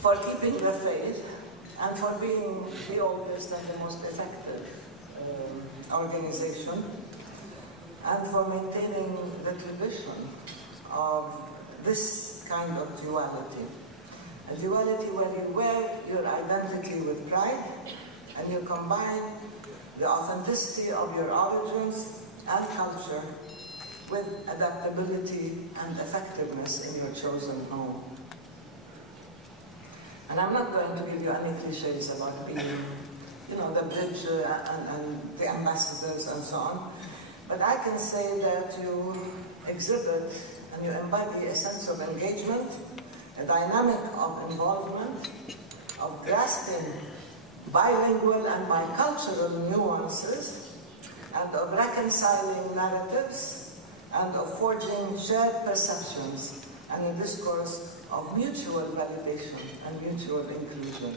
for keeping the faith, and for being the oldest and the most effective organization, and for maintaining the tradition of this kind of duality. A duality where you wear your identity with pride, and you combine the authenticity of your origins and culture with adaptability and effectiveness in your chosen home. And I'm not going to give you any cliches about being, you know, the bridge and the ambassadors and so on, but I can say that you exhibit and you embody a sense of engagement, a dynamic of involvement, of grasping bilingual and bicultural nuances, and of reconciling narratives, and of forging shared perceptions, and a discourse of mutual validation and mutual inclusion.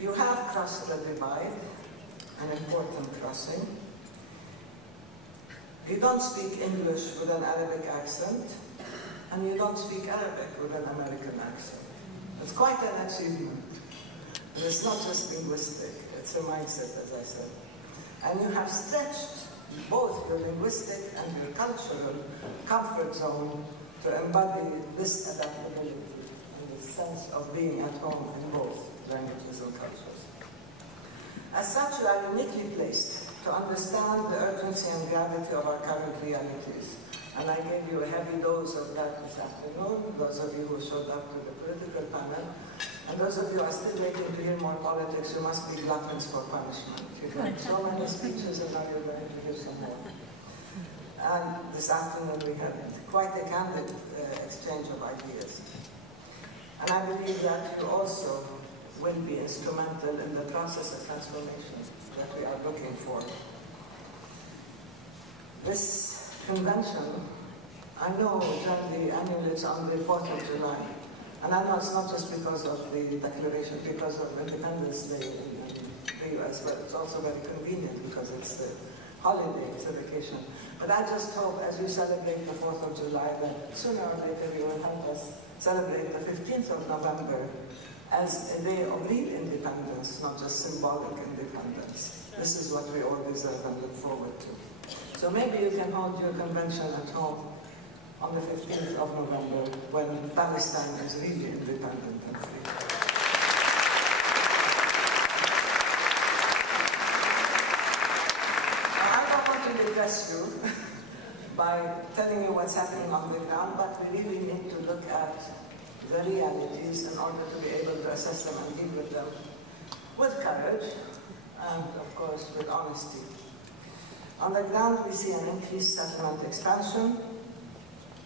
You have crossed the divide, an important crossing. You don't speak English with an Arabic accent, and you don't speak Arabic with an American accent. It's quite an achievement. And it's not just linguistic, it's a mindset, as I said. And you have stretched both your linguistic and your cultural comfort zone to embody this adaptability and this sense of being at home in both languages and cultures. As such, you are uniquely placed to understand the urgency and gravity of our current realities. And I gave you a heavy dose of that this afternoon, those of you who showed up to the political panel. And those of you who are still waiting to hear more politics, you must be gluttons for punishment. You've heard so many speeches and now you're going to hear some more. And this afternoon we had quite a candid exchange of ideas. And I believe that you also will be instrumental in the process of transformation that we are looking for. This convention, I know generally annually on the 4th of July. And I know it's not just because of the declaration, because of Independence Day in the US, but it's also very convenient because it's a holiday, it's a vacation. But I just hope as we celebrate the 4th of July that sooner or later you will help us celebrate the 15th of November as a day of real independence, not just symbolic independence. This is what we all deserve and look forward to. So maybe you can hold your convention at home on the 15th of November, when Palestine is really independent and free. Now, I don't want to depress you by telling you what's happening on the ground, but we really need to look at the realities in order to be able to assess them and deal with them with courage and, of course, with honesty. On the ground, we see an increased settlement expansion.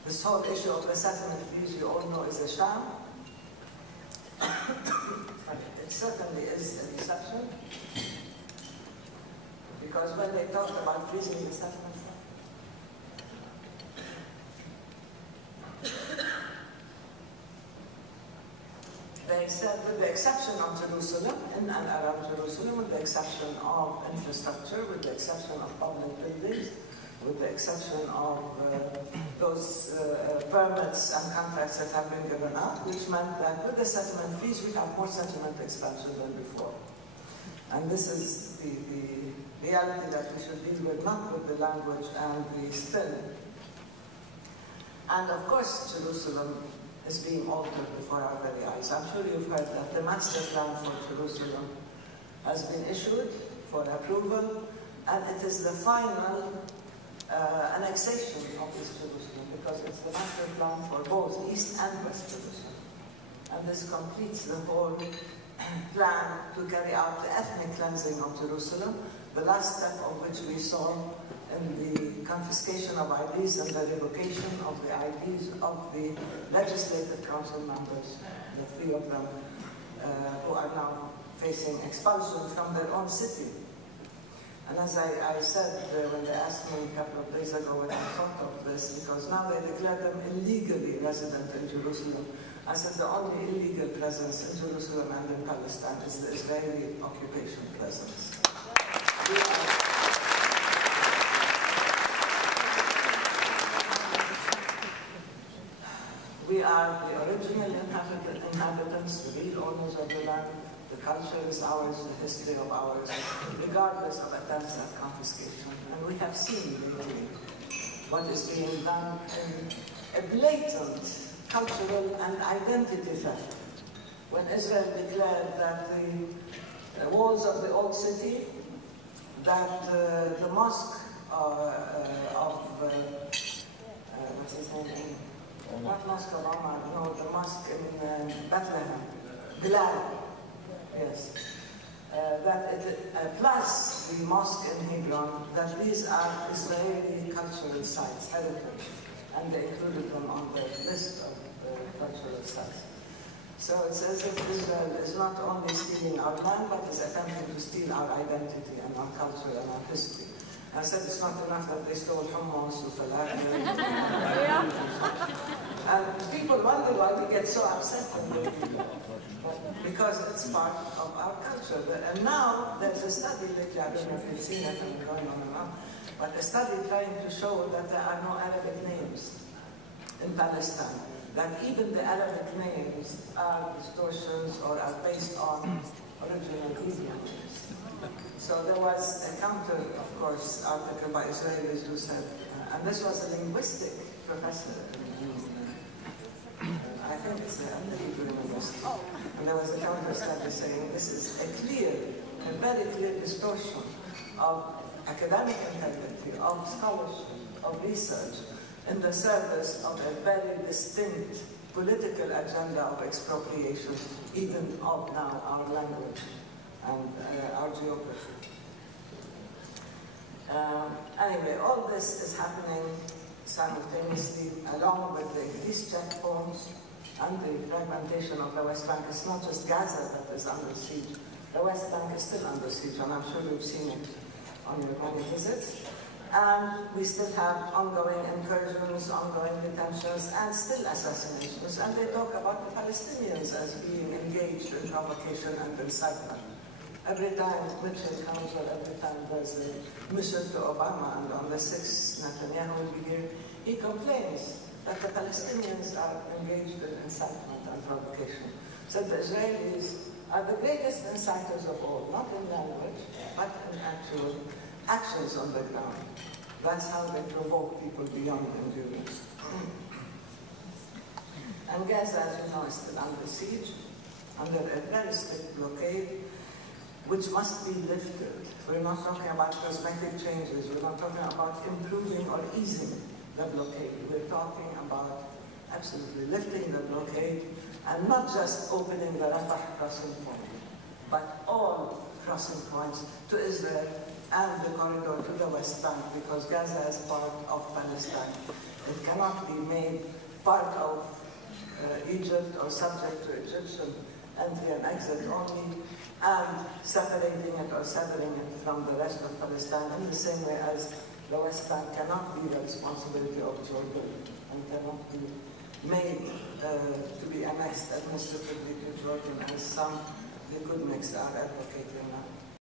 This whole issue of resettlement fees, you all know, is a sham. It certainly is a deception. Because when they talk about freezing the settlement they said, with the exception of Jerusalem, in and around Jerusalem, with the exception of infrastructure, with the exception of public buildings, with the exception of those permits and contracts that have been given out, which meant that with the settlement fees, we have more settlement expansion than before. And this is the reality that we should deal with, not with the language and the spin. And of course, Jerusalem is being altered before our very eyes. I'm sure you've heard that the master plan for Jerusalem has been issued for approval, and it is the final annexation of this Jerusalem, because it's the master plan for both East and West Jerusalem. And this completes the whole plan to carry out the ethnic cleansing of Jerusalem, the last step of which we saw in the confiscation of IDs and the revocation of the IDs of the Legislative Council members, the 3 of them, who are now facing expulsion from their own city. And as I said when they asked me a couple of days ago what I thought of this, because now they declare them illegally resident in Jerusalem. I said the only illegal presence in Jerusalem and in Palestine is the Israeli occupation presence. We are the original inhabitants, the real owners of the land. The culture is ours, the history of ours, regardless of attempts at confiscation. And we have seen lately what is being done in a blatant cultural and identity theft. When Israel declared that the walls of the old city, that the mosque what's his name? Not Mosque of Omar, no, the mosque in Bethlehem, Bilal, yes. Plus the mosque in Hebron, that these are Israeli cultural sites, heritage, and they included them on the list of cultural sites. So it's as if Israel is not only stealing our land, but is attempting to steal our identity and our culture and our history. I said it's not enough that they stole hummus or falafel. And people wonder why we get so upset when they do that. Because it's part of our culture. And now there's a study, lately, I don't know if you've seen it, I'm going on and on, but a study trying to show that there are no Arabic names in Palestine. That even the Arabic names are distortions or are based on original Hebrew names. So there was a counter, of course, article by Israelis who said, and this was a linguistic professor, I think it's a Hebrew linguist, and there was a counter study saying this is a very clear distortion of academic integrity, of scholarship, of research, in the service of a very distinct political agenda of expropriation, even of now our language and our geography. Anyway, all this is happening simultaneously along with the East checkpoints and the fragmentation of the West Bank. It's not just Gaza that is under siege. The West Bank is still under siege, and I'm sure you've seen it on your many visits. And we still have ongoing incursions, ongoing detentions, and still assassinations. And they talk about the Palestinians as being engaged in provocation and incitement. Every time Mitchell comes, or every time there's a mission to Obama, and on the 6th Netanyahu will be here, he complains that the Palestinians are engaged in incitement and provocation. So the Israelis are the greatest inciters of all, not in language, but in actual actions on the ground. That's how they provoke people beyond endurance. And Gaza, as you know, is still under siege, under a very strict blockade, which must be lifted. We're not talking about cosmetic changes. We're not talking about improving or easing the blockade. We're talking about absolutely lifting the blockade, and not just opening the Rafah crossing point, but all crossing points to Israel and the corridor to the West Bank, because Gaza is part of Palestine. It cannot be made part of Egypt or subject to Egyptian entry and exit only, and separating it or severing it from the rest of Palestine in the same way as the West Bank cannot be the responsibility of Jordan and cannot be made to be annexed administratively to Jordan, as some Likud are advocating now.